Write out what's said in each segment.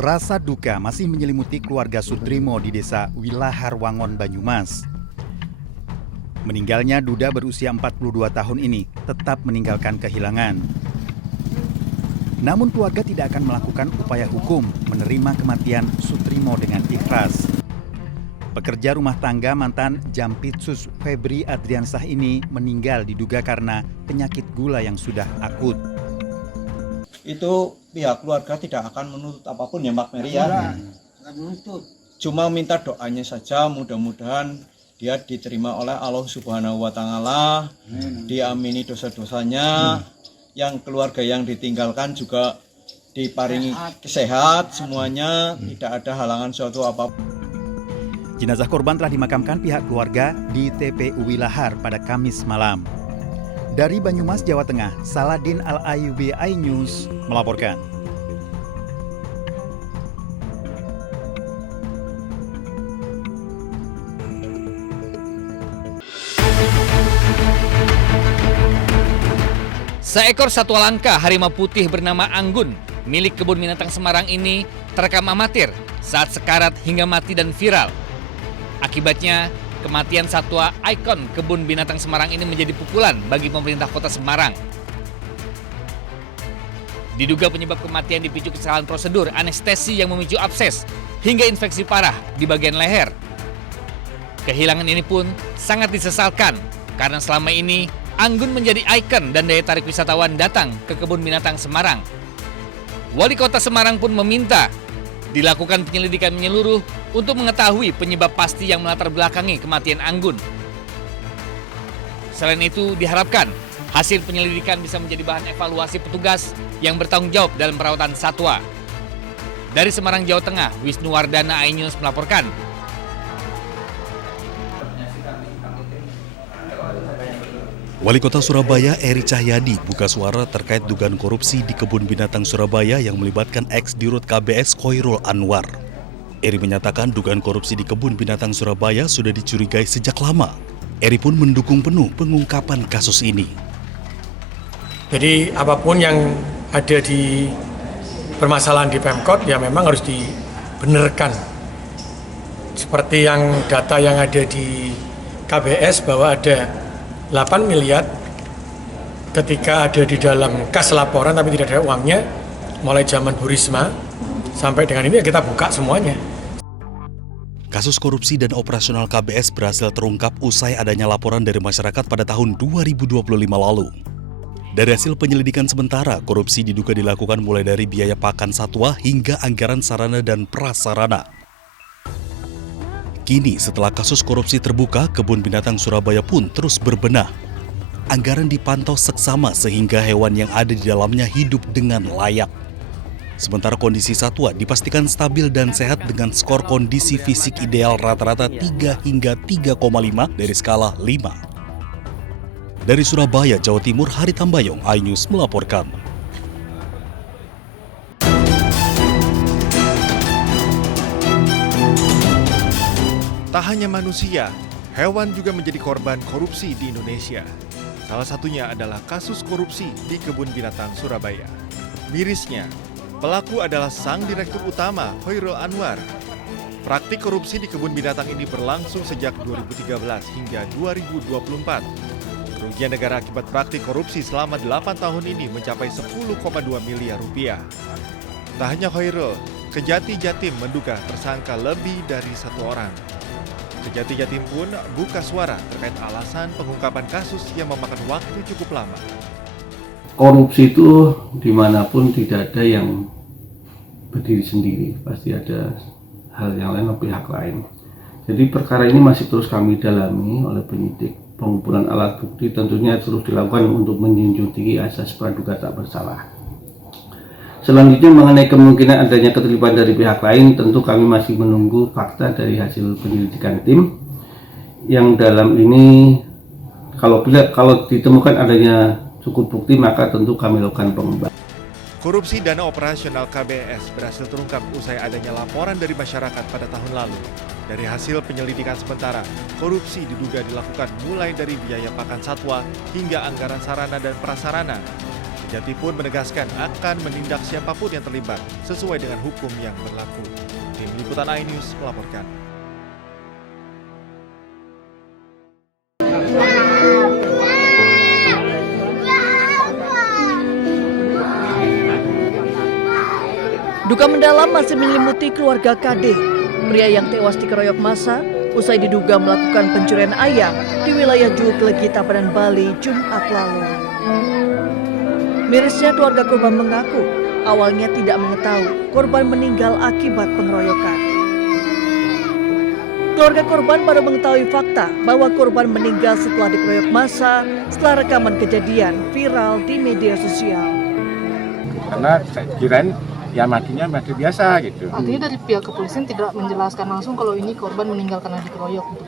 Rasa duka masih menyelimuti keluarga Sudrimo di desa Wilahar Wangon, Banyumas. Meninggalnya Duda berusia 42 tahun ini tetap meninggalkan kehilangan. Namun keluarga tidak akan melakukan upaya hukum menerima kematian Sudrimo dengan ikhlas. Pekerja rumah tangga mantan Jampitsus Febri Adriansah ini meninggal diduga karena penyakit gula yang sudah akut. Itu pihak keluarga tidak akan menuntut apapun ya Mbak Mary ya. Cuma minta doanya saja, mudah-mudahan dia diterima oleh Allah Subhanahu wa Ta'ala, diamini dosa-dosanya, yang keluarga yang ditinggalkan juga diparingi sehat semuanya, tidak ada halangan suatu apapun. Jenazah korban telah dimakamkan pihak keluarga di TPU Wilahar pada Kamis malam. Dari Banyumas, Jawa Tengah, Saladin Al-Ayubi iNews melaporkan. Seekor satwa langka harimau putih bernama Anggun milik Kebun Binatang Semarang ini terekam amatir saat sekarat hingga mati dan viral. Akibatnya, kematian satwa ikon Kebun Binatang Semarang ini menjadi pukulan bagi pemerintah Kota Semarang. Diduga penyebab kematian dipicu kesalahan prosedur anestesi yang memicu abses hingga infeksi parah di bagian leher. Kehilangan ini pun sangat disesalkan karena selama ini Anggun menjadi ikon dan daya tarik wisatawan datang ke Kebun Binatang Semarang. Wali Kota Semarang pun meminta dilakukan penyelidikan menyeluruh untuk mengetahui penyebab pasti yang melatar belakangi kematian Anggun. Selain itu, diharapkan hasil penyelidikan bisa menjadi bahan evaluasi petugas yang bertanggung jawab dalam perawatan satwa. Dari Semarang, Jawa Tengah, Wisnu Wardana iNews melaporkan. Wali Kota Surabaya Eri Cahyadi buka suara terkait dugaan korupsi di Kebun Binatang Surabaya yang melibatkan ex-dirut KBS Khoirul Anwar. Eri menyatakan dugaan korupsi di Kebun Binatang Surabaya sudah dicurigai sejak lama. Eri pun mendukung penuh pengungkapan kasus ini. Jadi apapun yang ada di permasalahan di Pemkot ya memang harus dibenarkan. Seperti yang data yang ada di KBS bahwa ada 8 miliar ketika ada di dalam kas laporan tapi tidak ada uangnya mulai zaman Bu Risma sampai dengan ini kita buka semuanya. Kasus korupsi dan operasional KBS berhasil terungkap usai adanya laporan dari masyarakat pada tahun 2025 lalu. Dari hasil penyelidikan sementara, korupsi diduga dilakukan mulai dari biaya pakan satwa hingga anggaran sarana dan prasarana. Kini setelah kasus korupsi terbuka, Kebun Binatang Surabaya pun terus berbenah. Anggaran dipantau seksama sehingga hewan yang ada di dalamnya hidup dengan layak. Sementara kondisi satwa dipastikan stabil dan sehat dengan skor kondisi fisik ideal rata-rata 3 hingga 3,5 dari skala 5. Dari Surabaya, Jawa Timur, Hari Tambayong, iNews melaporkan. Tak hanya manusia, hewan juga menjadi korban korupsi di Indonesia. Salah satunya adalah kasus korupsi di Kebun Binatang Surabaya. Mirisnya, pelaku adalah sang direktur utama Khoirul Anwar. Praktik korupsi di Kebun Binatang ini berlangsung sejak 2013 hingga 2024. Kerugian negara akibat praktik korupsi selama 8 tahun ini mencapai 10,2 miliar rupiah. Tak hanya Khoirul, Kejati Jatim menduga tersangka lebih dari 1 orang. Kejati Jatim pun buka suara terkait alasan pengungkapan kasus yang memakan waktu cukup lama. Korupsi itu dimanapun tidak ada yang berdiri sendiri, pasti ada hal yang lain atau pihak lain. Jadi perkara ini masih terus kami dalami oleh penyidik. Pengumpulan alat bukti tentunya terus dilakukan untuk menjunjung tinggi asas praduga tak bersalah. Selanjutnya mengenai kemungkinan adanya keterlibatan dari pihak lain, tentu kami masih menunggu fakta dari hasil penyelidikan tim. Yang dalam ini kalau ditemukan adanya cukup bukti maka tentu kami lakukan pengembangan. Korupsi dana operasional KBS berhasil terungkap usai adanya laporan dari masyarakat pada tahun lalu. Dari hasil penyelidikan sementara, korupsi diduga dilakukan mulai dari biaya pakan satwa hingga anggaran sarana dan prasarana. Jati pun menegaskan akan menindak siapapun yang terlibat sesuai dengan hukum yang berlaku. Tim Liputan iNews melaporkan. Duka mendalam masih menyelimuti keluarga KD, pria yang tewas dikeroyok massa usai diduga melakukan pencurian ayam di wilayah Juluk Legita, Tabanan, Bali, Jumat lalu. Mirisnya keluarga korban mengaku awalnya tidak mengetahui korban meninggal akibat pengeroyokan. Keluarga korban baru mengetahui fakta bahwa korban meninggal setelah dikeroyok massa setelah rekaman kejadian viral di media sosial. Karena saya kirain ya matinya mati biasa gitu. Artinya dari pihak kepolisian tidak menjelaskan langsung kalau ini korban meninggal karena dikeroyok gitu?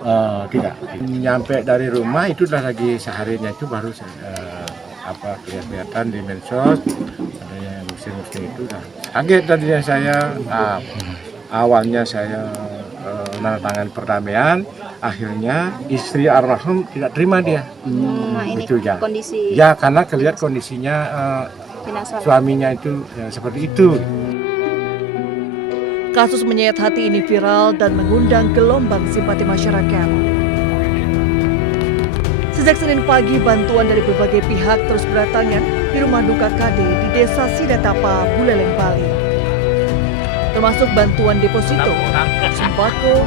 Tidak. Nyampe dari rumah itu udah lagi seharinya itu baru kelihatan di medsos adanya muslim itu udah kaget tadinya saya. Awalnya saya menandatangani perdamaian, akhirnya istri almarhum tidak terima dia. Ini itu ya. Kondisi. Ya karena kelihatan kondisinya suaminya itu ya, seperti itu. Kasus menyayat hati ini viral dan mengundang gelombang simpati masyarakat. Sejak Senin pagi, bantuan dari berbagai pihak terus berdatangan di rumah duka KD di Desa Sidatapa, Buleleng, Bali. Termasuk bantuan deposito, sembako,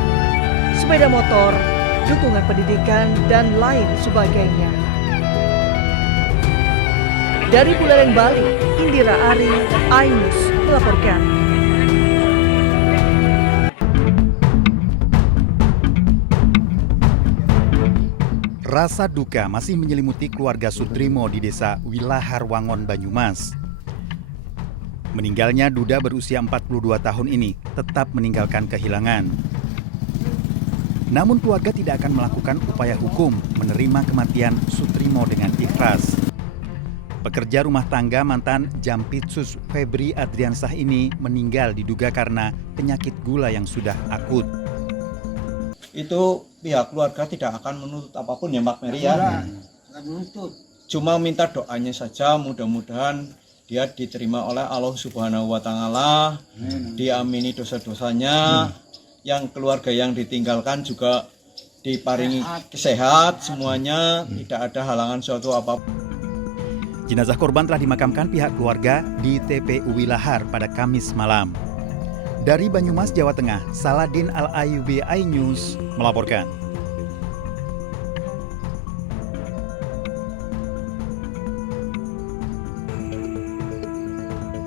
sepeda motor, dukungan pendidikan, dan lain sebagainya. Dari Buleleng, Bali, Indira Ari, iNews melaporkan. Rasa duka masih menyelimuti keluarga Sutrimo di Desa Wilahar Wangon, Banyumas. Meninggalnya duda berusia 42 tahun ini tetap meninggalkan kehilangan. Namun keluarga tidak akan melakukan upaya hukum menerima kematian Sutrimo dengan ikhlas. Pekerja rumah tangga mantan Jampitsus Febri Adriansah ini meninggal diduga karena penyakit gula yang sudah akut. Itu pihak keluarga tidak akan menuntut apapun ya Mbak Mary ya. Cuma minta doanya saja, mudah-mudahan dia diterima oleh Allah Subhanahu wa Ta'ala, diamini dosa-dosanya, yang keluarga yang ditinggalkan juga diparingi sehat semuanya, tidak ada halangan suatu apapun. Jenazah korban telah dimakamkan pihak keluarga di TPU Wilahar pada Kamis malam. Dari Banyumas, Jawa Tengah, Saladin Al-Ayubi, iNews melaporkan.